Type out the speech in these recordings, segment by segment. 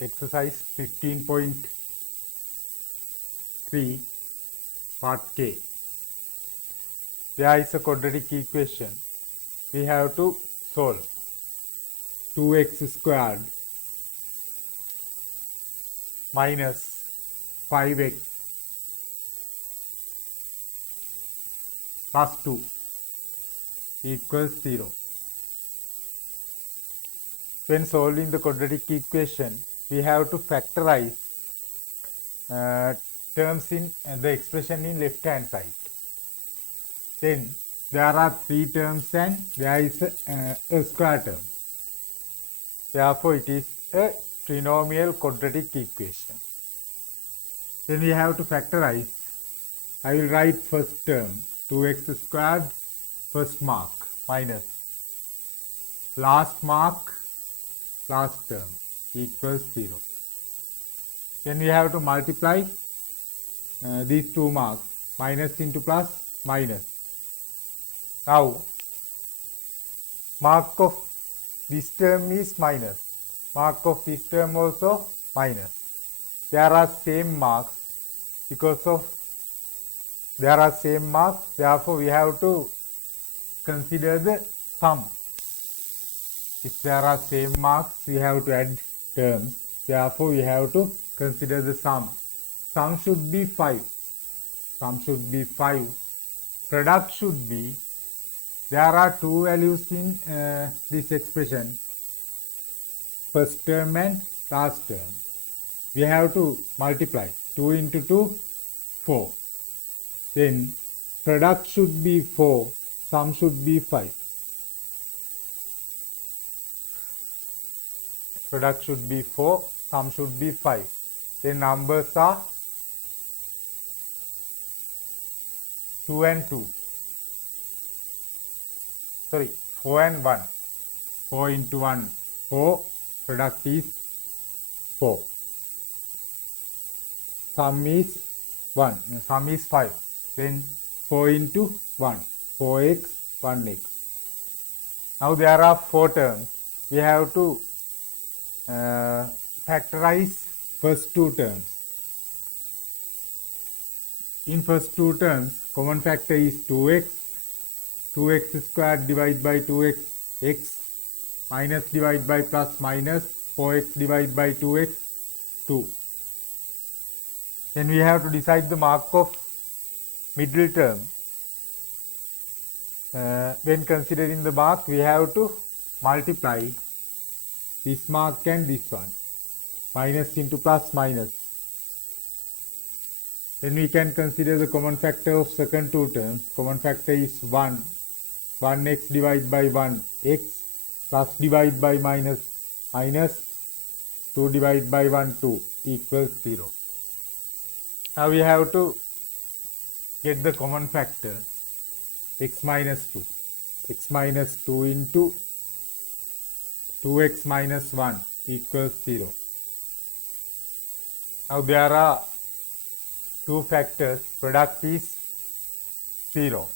exercise 15.3 part K. There is a quadratic equation. We have to solve 2x squared minus 5x plus 2 equals 0. When solving the quadratic equation, we have to factorize terms in the expression in left hand side. Then there are 3 terms and there is a square term. Therefore, it is a trinomial quadratic equation. Then we have to factorize. I will write first term 2x squared first mark minus last mark last term equals 0. Then we have to multiply these 2 marks, minus into plus minus. Now mark of this term is minus, mark of this term also minus. There are same marks because of there are same marks, therefore we have to consider the sum. If there are same marks, we have to add terms, therefore we have to consider the sum. Sum should be 5. Sum should be 5. Product should be, there are 2 values in this expression, first term and last term. We have to multiply 2 into 2, 4. Then product should be 4, sum should be 5. Product should be 4, sum should be 5. Then numbers are 2 and 2. Sorry, 4 and 1. 4 into 1, 4. Product is 4. Sum is 1. Sum is 5. Then 4 into 1. 4x, 1x. Now there are 4 terms. We have to factorize first 2 terms. In first 2 terms, common factor is 2x. 2x squared divided by 2x, x, minus divided by plus minus, 4x divided by 2x, 2. Then we have to decide the mark of middle term. When considering the mark, we have to multiply this mark and this one, minus into plus minus. Then we can consider the common factor of second 2 terms. Common factor is 1. 1x divided by 1, x, plus divided by minus, minus, 2 divided by 1, 2, equals 0. Now we have to get the common factor, x minus 2. X minus 2 into 2x minus 1 equals 0. Now there are 2 factors, product is 0.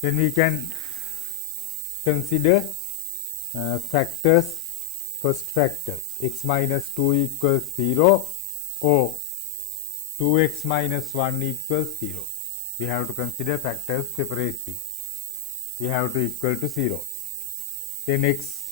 Then we can consider factors, first factor, x minus 2 equals 0 or 2x minus 1 equals 0. We have to consider factors separately. We have to equal to 0. Then x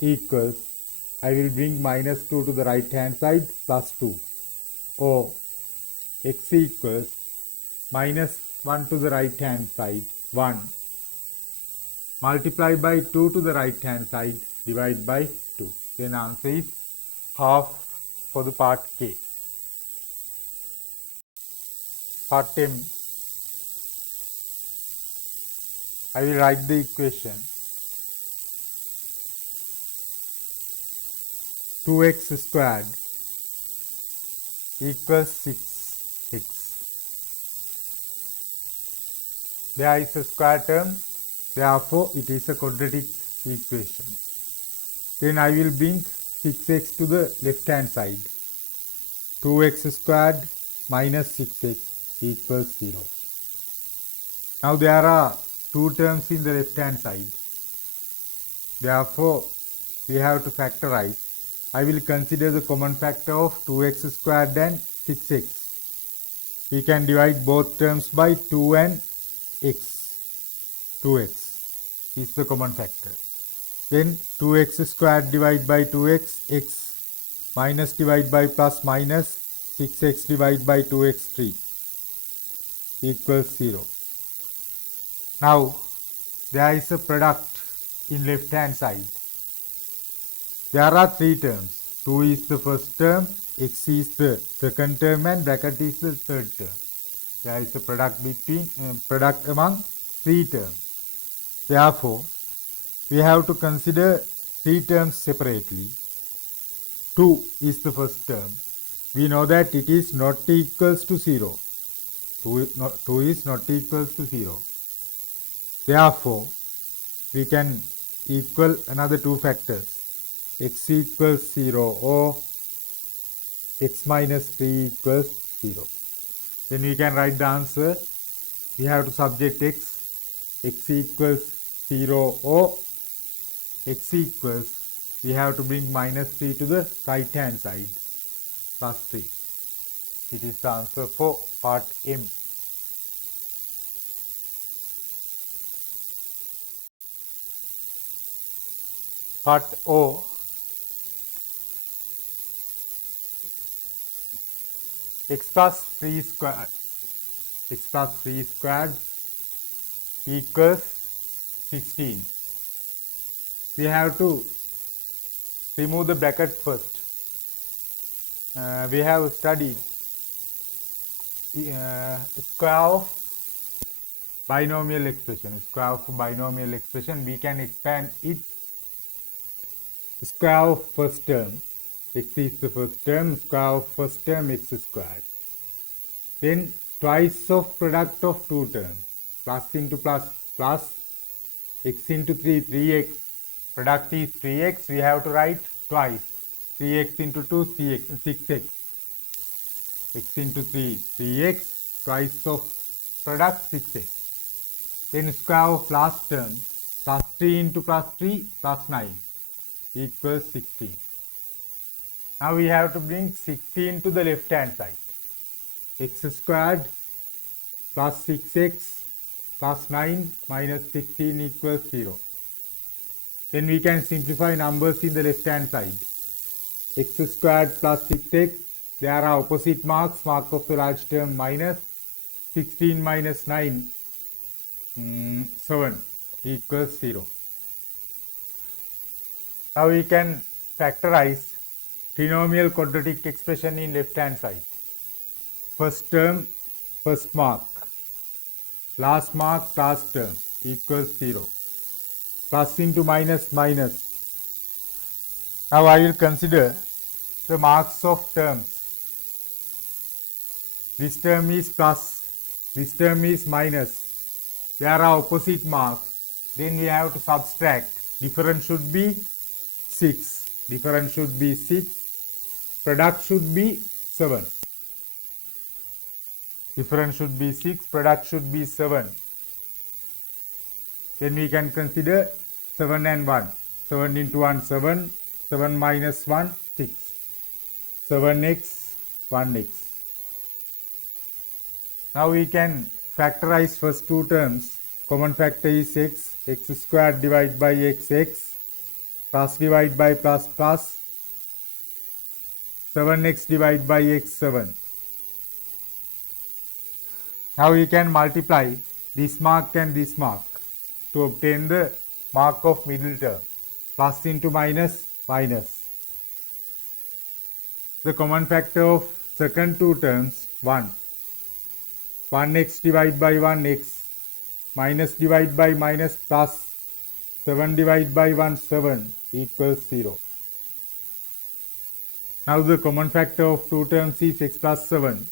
equals, I will bring minus 2 to the right hand side plus 2 or x equals minus 1 to the right hand side 1 multiply by 2 to the right hand side divide by 2. Then answer is half for the part K. Part M, I will write the equation 2x squared equals 6x. There is a square term, therefore it is a quadratic equation. Then I will bring 6x to the left hand side. 2x squared minus 6x equals 0. Now there are 2 terms in the left hand side. Therefore we have to factorize I will consider the common factor of 2x squared and 6x. We can divide both terms by 2 and x. 2x is the common factor. Then 2x squared divided by 2x, x minus divided by plus minus 6x divided by 2x 3 equals 0. Now there is a product in left hand side. There are three terms. 2 is the first term, x is the second term and bracket is the third term. There is a product among three terms. Therefore, we have to consider three terms separately. 2 is the first term. We know that it is not equals to 0. 2 is not equals to 0. Therefore, we can equal another two factors. X equals 0 or x minus 3 equals 0. Then we can write the answer. We have to subject x equals 0 or x equals, we have to bring minus 3 to the right hand side, plus 3. It is the answer for part M. Part O. X plus 3 squared equals 16. We have to remove the bracket first. We have studied square of binomial expression. We can expand it. Square of first term, x is the first term, square of first term x squared. Then twice of product of two terms, plus into plus, x into 3, 3x. Product is 3x, we have to write twice. 3x into 2, 6x. X into 3, 3x, twice of product 6x. Then square of last term, plus 3 into plus 3, plus 9 equals 16. Now we have to bring 16 to the left hand side. X squared plus 6x plus 9 minus 16 equals 0. Then we can simplify numbers in the left hand side. X squared plus 6x, there are opposite marks, mark of the large term minus 16 minus 9, 7 equals 0. Now we can factorize trinomial quadratic expression in left hand side. First term, first mark. Last mark, last term equals 0. Plus into minus, minus. Now I will consider the marks of terms. This term is plus, this term is minus. There are opposite marks. Then we have to subtract. Difference should be 6. Difference should be 6. Product should be 7. Difference should be 6. Product should be 7. Then we can consider 7 and 1. 7 into 1, 7. 7 minus 1, 6. 7x, 1x. Now we can factorize first two terms. Common factor is x. X squared divided by x, plus divided by plus, 7x divided by x, 7. Now we can multiply this mark and this mark to obtain the mark of middle term. Plus into minus, minus. The common factor of second two terms, 1. 1x divided by 1x, minus divided by minus plus, 7 divided by 1, 7 equals 0. Now the common factor of two terms is x plus 7.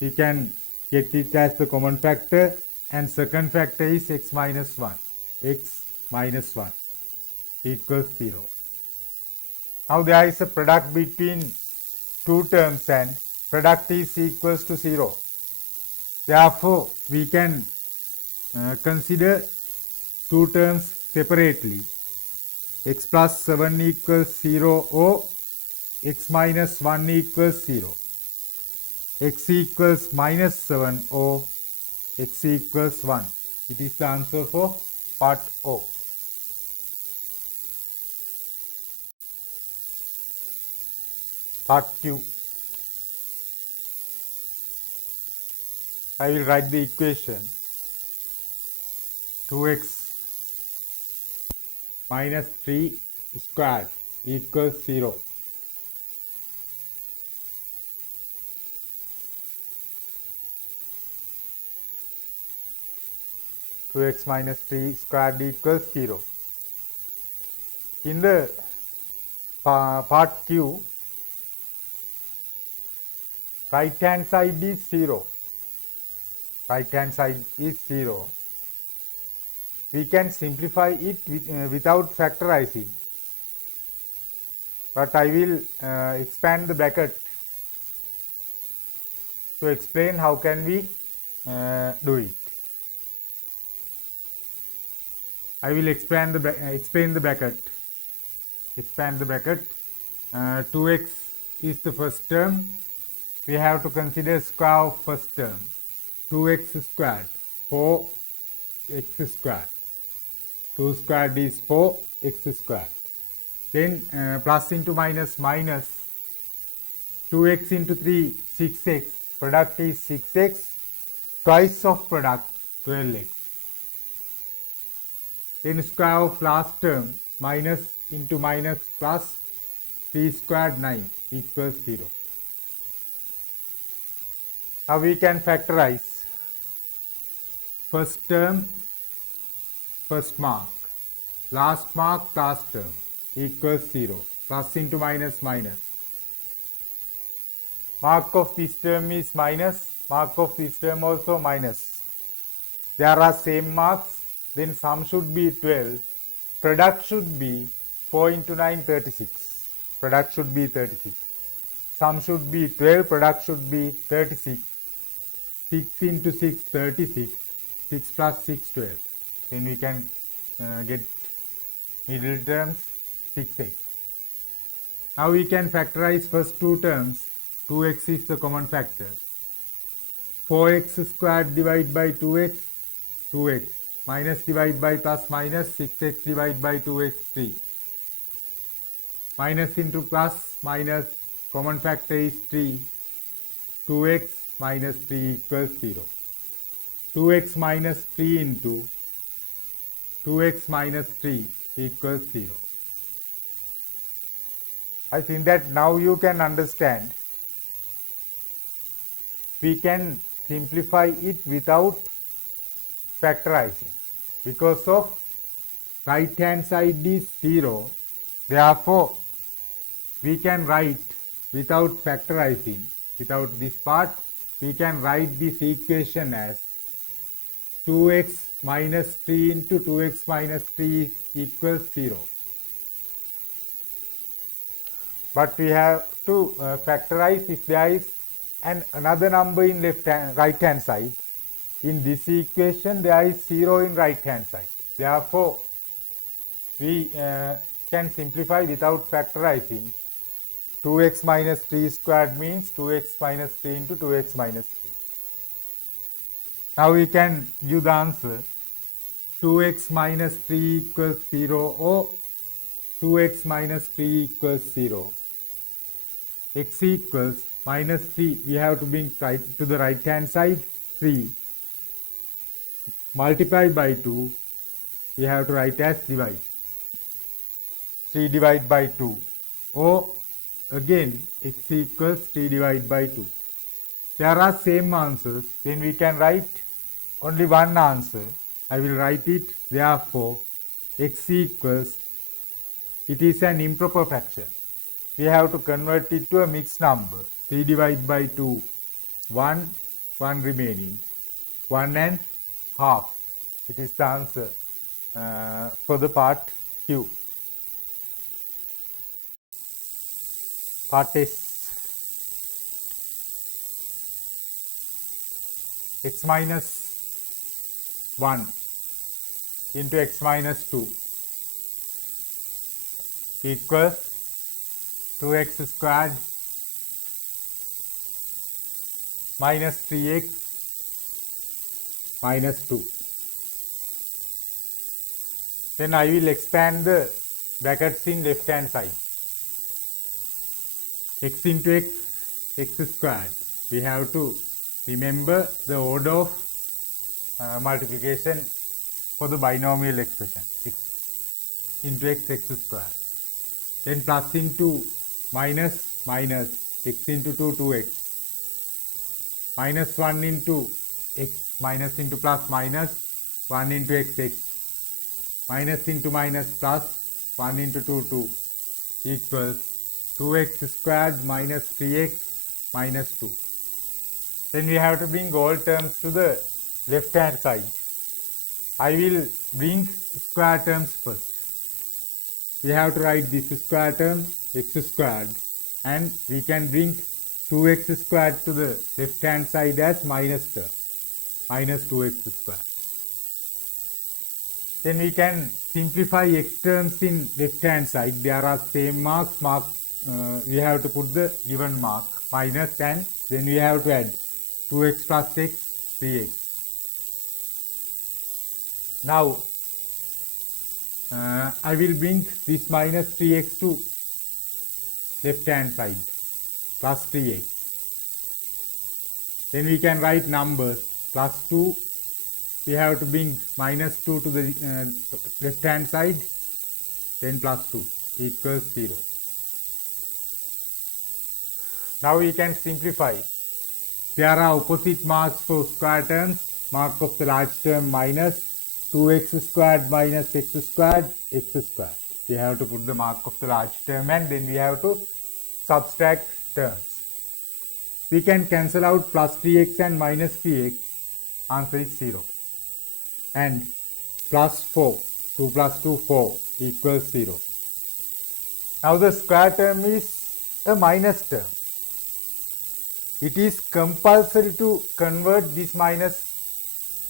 We can get it as the common factor, and second factor is x minus 1. X minus 1 equals 0. Now there is a product between two terms and product is equals to 0. Therefore, we can consider two terms separately. X plus 7 equals 0 or x minus 1 equals 0. X equals minus 7 or x equals 1. It is the answer for part O. Part Q. I will write the equation 2x minus 3 squared equals 0. Two x minus 3 squared equals 0. In the part Q, right hand side is 0. Right hand side is 0. We can simplify it without factorizing. But I will expand the bracket to explain how can we do it. I will explain the bracket. Expand the bracket. 2x is the first term. We have to consider square of first term. 2x squared, 4x squared. 2 squared is 4x squared. Then plus into minus minus. 2x into 3, 6x. Product is 6x. Twice of product, 12x. Then square of last term, minus into minus plus 3 squared 9 equals 0. Now we can factorize first term, first mark, last mark, last term equals 0. Plus into minus minus. Mark of this term is minus, mark of this term also minus. There are same marks. Then sum should be 12. Product should be 4 into 9, 36. Product should be 36. Sum should be 12. Product should be 36. 6 into 6, 36. 6 plus 6, 12. Then we can get middle terms 6x. Now we can factorize first two terms. 2x is the common factor. 4x squared divided by 2x, 2x. Minus divide by plus minus, 6x divide by 2x, 3. Minus into plus minus, common factor is 3. 2x minus 3 equals 0. 2x minus 3 into 2x minus 3 equals 0. I think that now you can understand. We can simplify it without factorizing. Because of right hand side is 0, therefore we can write without factorizing, without this part, we can write this equation as 2x minus 3 into 2x minus 3 equals 0. But we have to factorize if there is another number in right hand side. In this equation, there is 0 in right hand side. Therefore, we can simplify without factorizing. 2x minus 3 squared means 2x minus 3 into 2x minus 3. Now we can give the answer 2x minus 3 equals 0 or 2x minus 3 equals 0. X equals minus 3. We have to bring to the right hand side 3. Multiply by 2, we have to write as divide. 3 divided by 2. Or again, x equals 3 divided by 2. There are same answers. Then we can write only one answer. I will write it. Therefore, x equals, it is an improper fraction. We have to convert it to a mixed number. 3 divided by 2, 1, 1 remaining. 1 and half. It is the answer for the part Q. Part S. X minus 1 into x minus 2 equals 2x squared minus 3x minus 2. Then I will expand the brackets in left hand side. X into x, x squared. We have to remember the order of multiplication for the binomial expression. X into x, x squared. Then plus into minus, minus, x into 2, 2x. Minus 1 into x, minus into plus, minus 1 into x, x. Minus into minus plus 1 into 2, 2 equals 2x squared minus 3x minus 2. Then we have to bring all terms to the left hand side. I will bring square terms first. We have to write this square term, x squared, and we can bring 2x squared to the left hand side as minus term, minus 2x squared. Then we can simplify x terms in left hand side. There are same marks, we have to put the given mark, minus, and then we have to add 2x plus x, 3x. Now, I will bring this minus 3x to left hand side, plus 3x. Then we can write numbers, plus 2, we have to bring minus 2 to the left hand side, then plus 2 equals 0. Now we can simplify. There are opposite marks for square terms. Mark of the large term minus 2x squared minus x squared, x squared. We have to put the mark of the large term and then we have to subtract terms. We can cancel out plus 3x and minus 3x. Answer is 0. And plus 4, 2 plus 2, 4 equals 0. Now the square term is a minus term. It is compulsory to convert this minus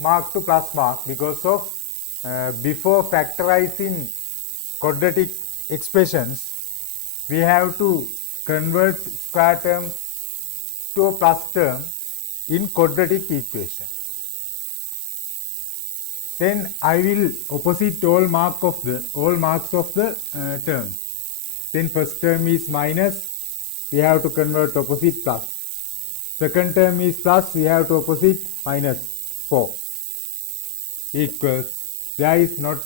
mark to plus mark because of before factorizing quadratic expressions, we have to convert square term to a plus term in quadratic equation. Then I will opposite all marks of the terms. Then first term is minus, we have to convert opposite plus. Second term is plus, we have to opposite minus 4 equals, there is not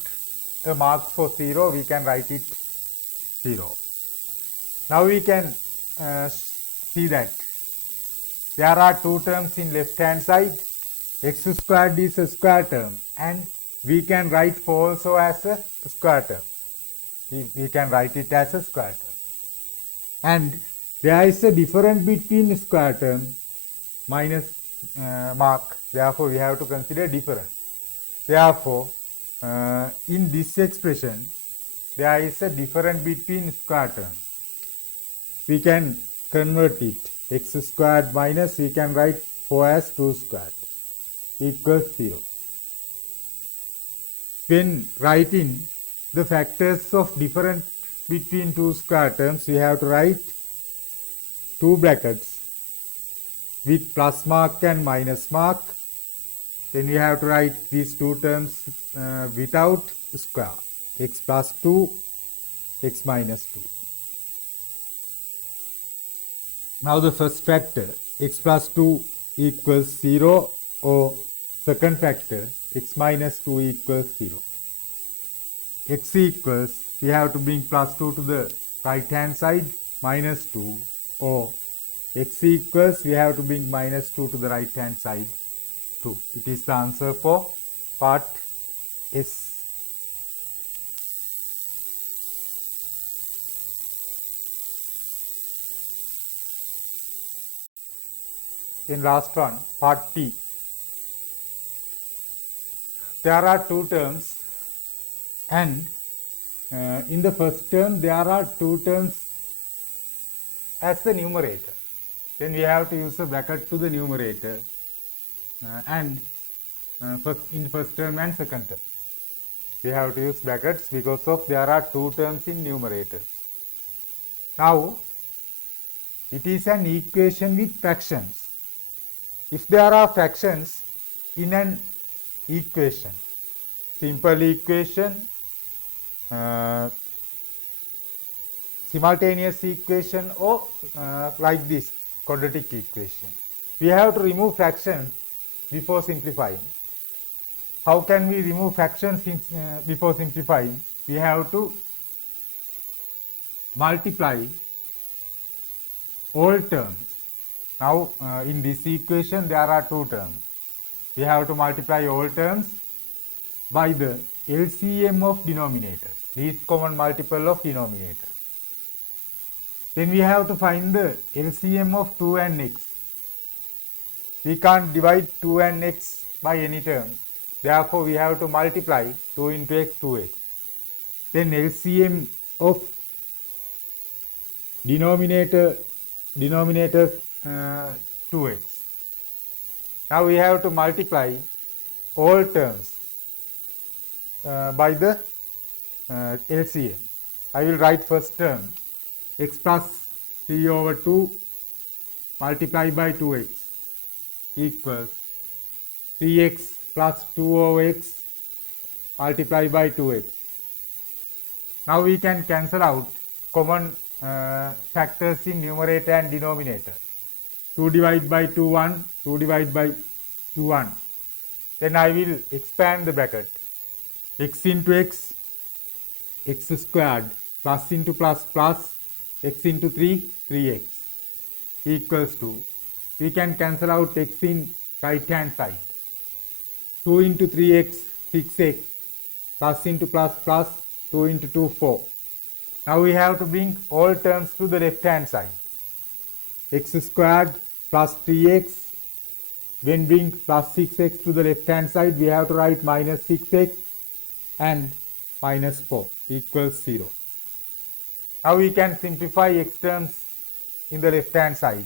a mark for 0, we can write it 0. Now we can see that there are two terms in left hand side. X squared is a square term and we can write 4 also as a square term. We can write it as a square term. And there is a difference between square term minus mark. Therefore, we have to consider difference. Therefore, in this expression, there is a difference between square terms. We can convert it. X squared minus, we can write 4 as 2 squared equals 0. When writing the factors of difference between two square terms, we have to write two brackets with plus mark and minus mark. Then we have to write these two terms without square. X plus 2, x minus 2. Now the first factor, x plus 2 equals 0, or second factor, x minus 2 equals 0. X equals, we have to bring plus 2 to the right hand side, minus 2, or x equals, we have to bring minus 2 to the right hand side, 2. It is the answer for part S. Then last one, part T. There are two terms and in the first term there are two terms as the numerator. Then we have to use a bracket to the numerator and in first term and second term. We have to use brackets because of there are two terms in numerator. Now It is an equation with fractions. If there are fractions in an equation, simple equation, simultaneous equation, or like this, quadratic equation, we have to remove fractions before simplifying. How can we remove fractions before simplifying? We have to multiply all terms. Now in this equation there are two terms. We have to multiply all terms by the LCM of denominator, least common multiple of denominator. Then we have to find the LCM of 2 and x. We can't divide 2 and x by any term. Therefore, we have to multiply 2 into x, 2x. Then LCM of denominator 2x. Now we have to multiply all terms by the LCM. I will write first term, x plus 3 over 2 multiplied by 2x equals 3x plus 2 over x multiplied by 2x. Now we can cancel out common factors in numerator and denominator. 2 divided by 2, 1, 2 divided by 2, 1. Then I will expand the bracket. X into x, x squared, plus into plus, plus, x into 3, 3x equals to, we can cancel out x in right hand side. 2 into 3x, 6x, plus into plus, plus, 2 into 2, 4. Now we have to bring all terms to the left hand side. X squared plus 3x. When bring plus 6x to the left hand side, we have to write minus 6x and minus 4 equals 0. Now we can simplify x terms in the left hand side.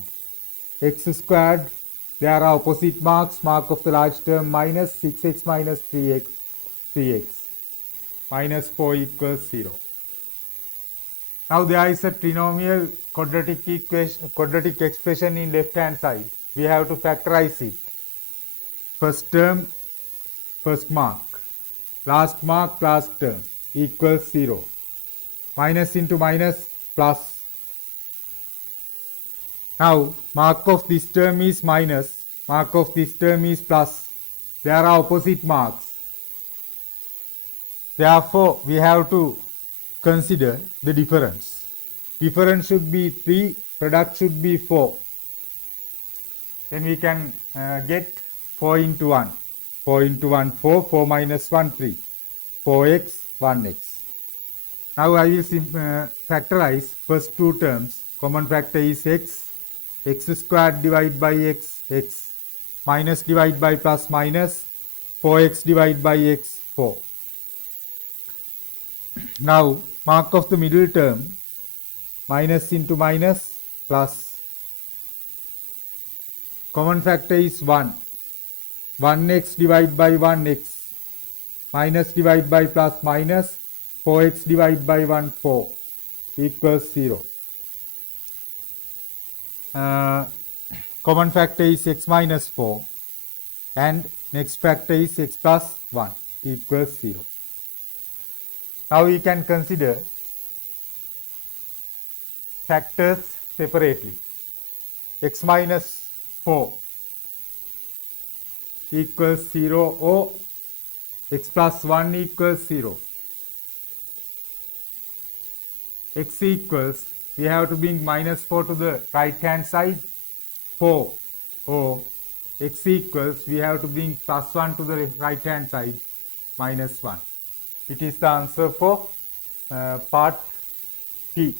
X squared, there are opposite marks, mark of the large term minus 6x minus 3x, 3x. Minus 4 equals 0. Now there is a trinomial quadratic expression in left hand side. We have to factorize it. First term, first mark. Last mark, last term equals 0. Minus into minus, plus. Now mark of this term is minus, mark of this term is plus. There are opposite marks. Therefore, we have to consider the difference. Difference should be 3, product should be 4. Then we can get 4 into 1. 4 into 1, 4. 4 minus 1, 3. 4x, 1x. Now I will factorize first two terms. Common factor is x. X squared divided by x, x. Minus divided by plus minus. 4x divided by x, 4. Now mark of the middle term, minus into minus, plus. Common factor is 1. 1x divided by 1x. Minus divided by plus minus. 4x divided by 1, 4 equals 0. Common factor is x minus 4. And next factor is x plus 1 equals 0. Now we can consider factors separately. X minus 4 equals 0 or x plus 1 equals 0. X equals, we have to bring minus 4 to the right hand side, 4, or x equals, we have to bring plus 1 to the right hand side, minus 1. It is the answer for part T.